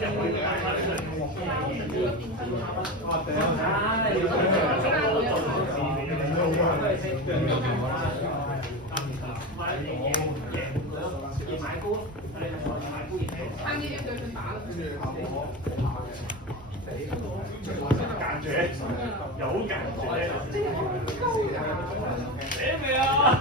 感覺有感覺，寫未啊？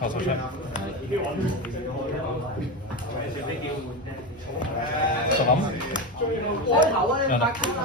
好，收場。就咁。開頭啊！你發緊啦！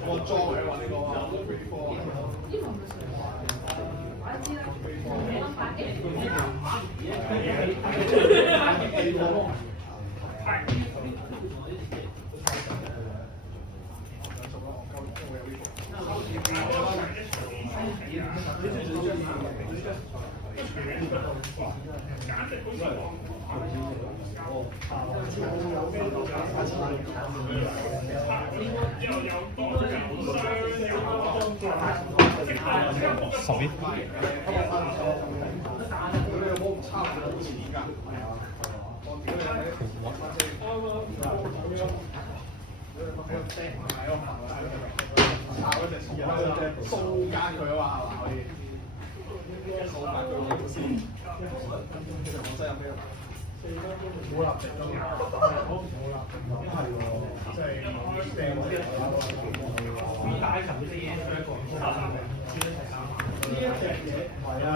我裝佢話呢個Sorry。掃間佢啊嘛，係嘛可以？掃間佢好先。其實廣州有咩？冇立直咯，冇立直咯，係喎，即係掟嗰啲大層啲嘢，呢一隻嘢係啊，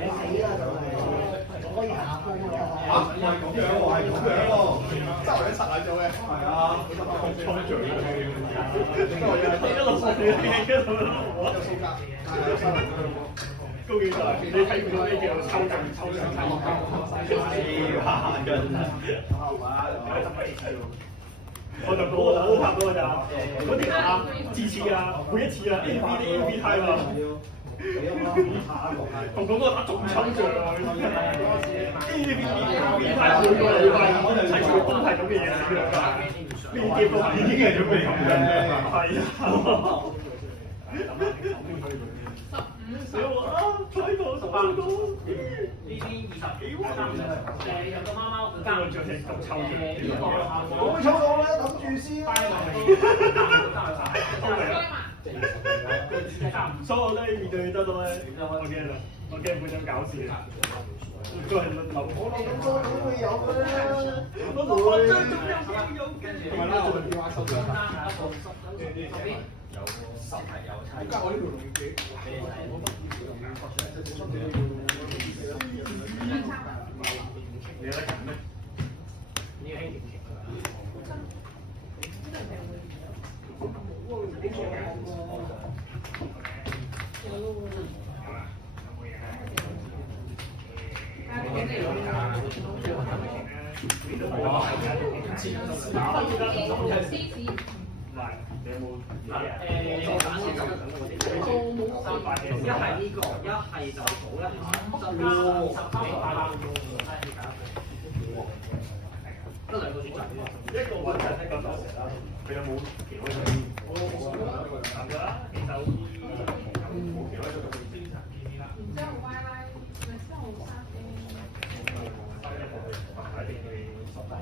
你死啦就係，可以下鋪啊！唔係咁樣喎，係咁樣喎，周圍一擦下做嘅，係啊，衝嘴嘅，一路掃我有掃格，高幾多？你睇唔到呢叫抽緊抽上抽落，我就嗰個就都差唔多咋，嗰啲啊，次次啊，每一次啊 ，A B 啲 A B 態嘛，同嗰個仲抽象啊 ，A B 態每個禮拜可能睇佢都係咁嘅嘢嚟㗎，呢啲都係已經係準備咁樣嘅，係啊。15啊！睇過18個，呢啲20幾喎，30有個貓貓加我著隻咁臭嘅，我會抽到啦，等住先啦。所以我都面對得到咧，我驚啦，我驚會想搞事。都係輪流，我諗咁多都會有嘅啦，我都誇張咁有嘅。同埋啦，我哋電話收咗啦，有10係有差。加我呢條龍記，你有得揀咩？呢個輕點嘅。你有冇？一係呢個，一係就好一得兩個選擇，一個揾人，一個走成啦。佢有冇其他嘅？我揀咗啦，其實冇其他嘅精神建議啦。然之後 Y Y 咪之後3A。一定係10大。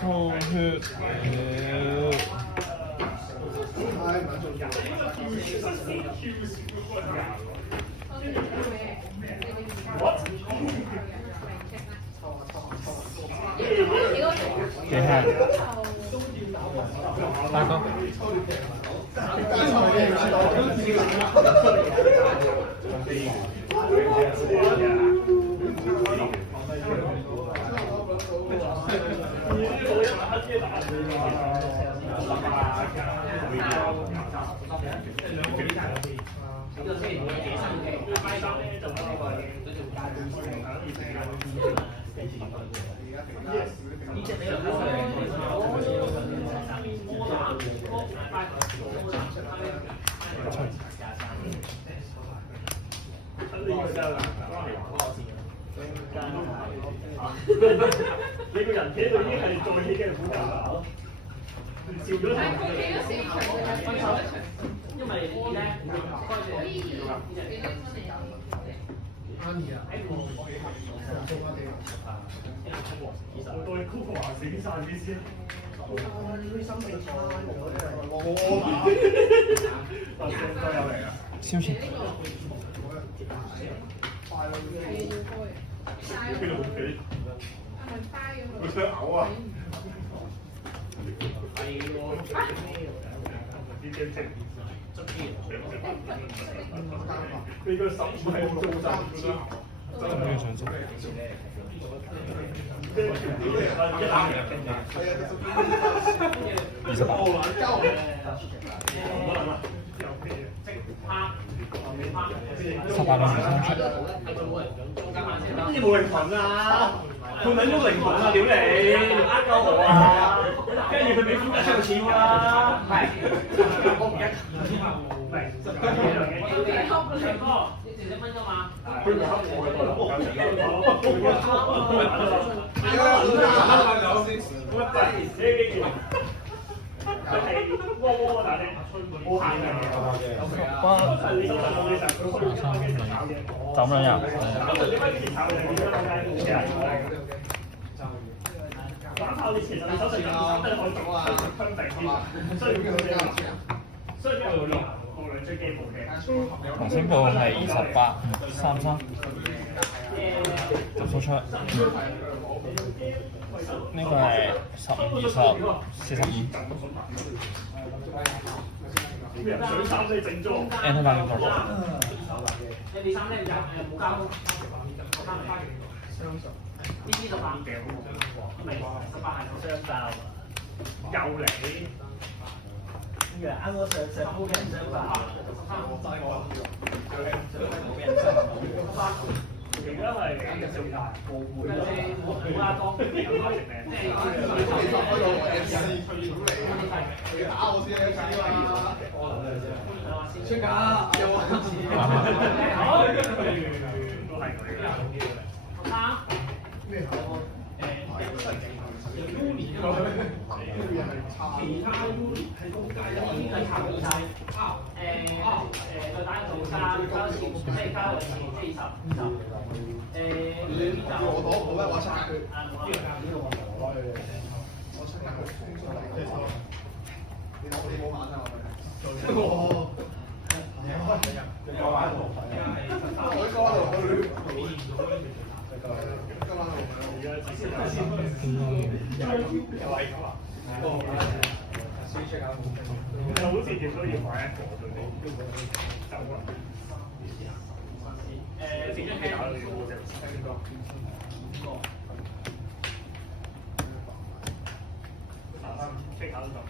吐血。幾下？大哥。你個人企喺度已經係再起嘅苦架啦，笑咗但係佢企咗4場嘅，分手一場，因為咧可以幾多分嚟有？我對酷華醒晒啲先。消遣。佢想嘔啊！你個手唔係做真咩上色？18兩3出。乜嘢冇靈魂啊？佢揾咗靈魂啊！屌你，呃鳩我啊！跟住佢俾邊個出錢啦？係，我唔一。你分鐘嘛？佢唔黑我走兩日。反炮你其實你手上有都可以做啊，分定啲，需要佢哋，需要佢哋過兩張機步嘅。同星報係28、33，就輸出。呢個係15、20、45。人水衫都整咗。Enter 打邊個？你3咧就冇交，呢啲就8嘅，明18係雙爆，又嚟。啱我上鋪俾人雙爆，而家係做大部會咯，冇拉多，有拉成命。你打我先啊！出價有冇？都係佢。咩口？其他 U 係公街啦，已經係查唔晒。再打做加即係加即係20。你我攞好啦，我差佢。我出價好風騷嚟，即係抽。你冇玩啊？我。就好似亦都要買一個對你走啊！自己搞你我就5個。其6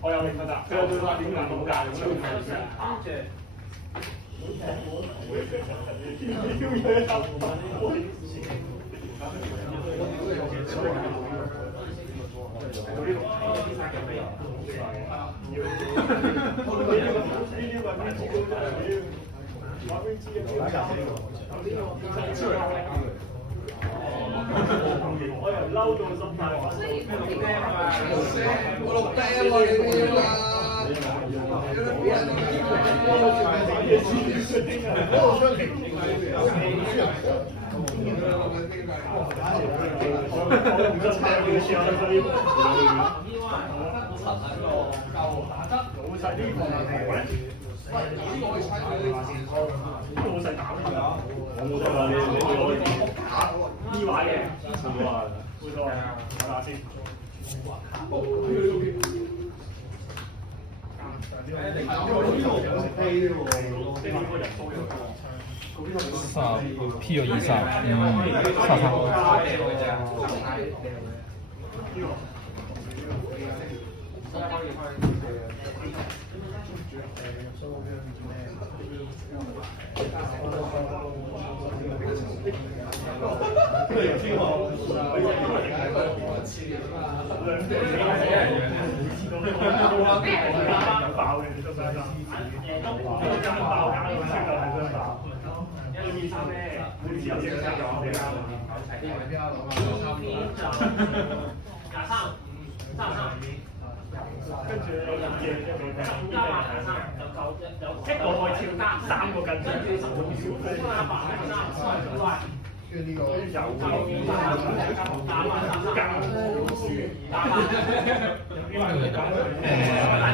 我有興趣㗎，佢有對話點解冇㗎？我由嬲到心態。我落病啊！你要啊！意外嘅，會啊，會多啊，睇下先。P 有23，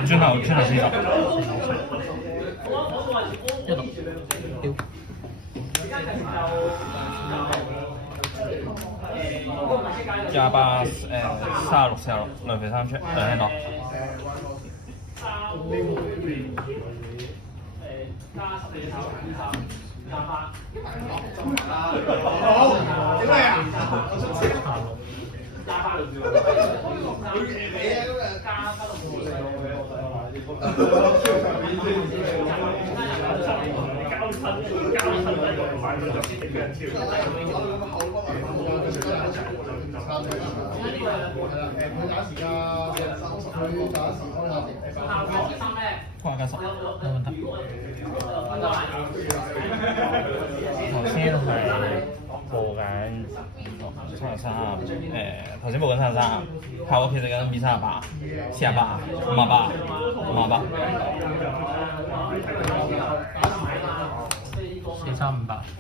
轉頭40。2836 46，兩肥三出，兩輕落。掛價10，冇問題。頭先係報緊33，頭先報緊33，後我其實緊 B38、48、58、58。4358。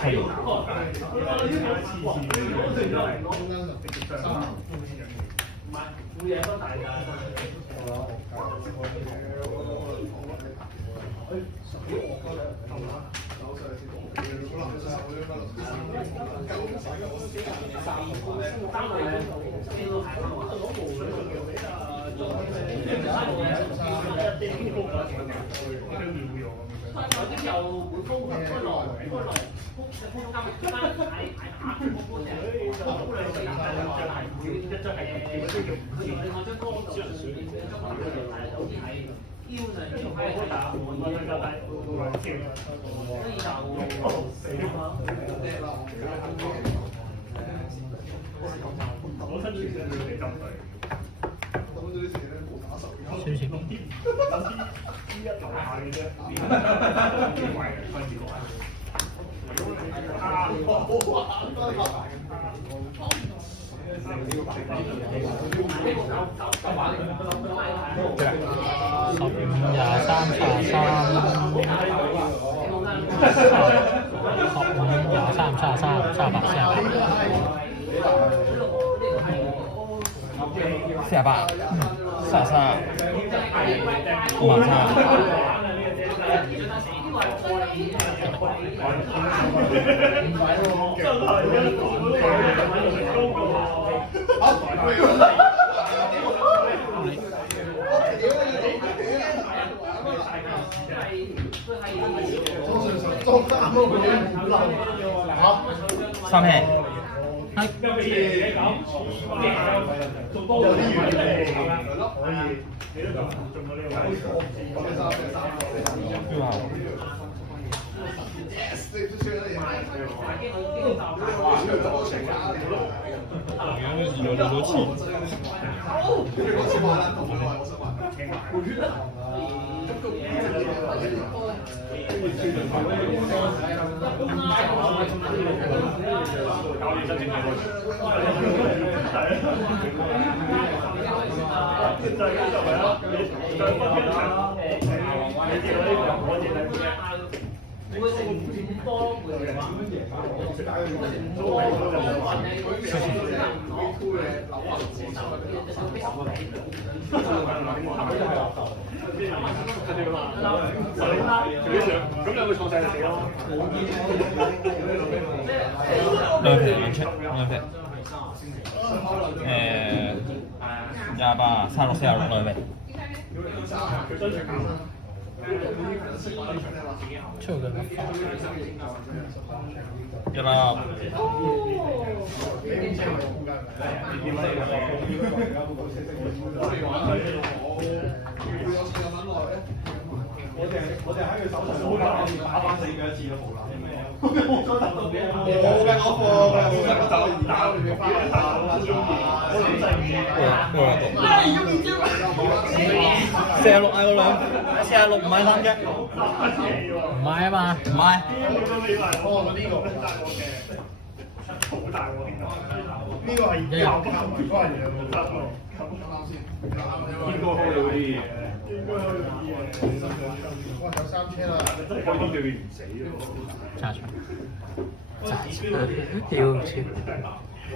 係。都啱咯，佢好流三氣，做多咗啲嘢嚟，可以。Yes， 你都出嚟。有好多錢。我先玩啦，同佢話我想玩。搞亂身整嘅就係咁就係啦，你再分一場，你見到呢個我哋係會成多嘅話，咁兩個錯晒就死咯。兩皮兩出兩皮。28、36、46兩皮。出個100。我哋喺佢手上好難打翻死佢一次都冇啦。我覺得到嘅，我嘅嗰個我就而家裏面翻嚟打啦46嗌個兩，46唔買3隻，唔買啊嘛，唔買。好大喎！呢個係又夾埋嗰樣嘢喎。應該開到啲嘢，應該開到啲嘢。哇！有3車啦，真係開啲對唔死咯。揸住。屌唔知。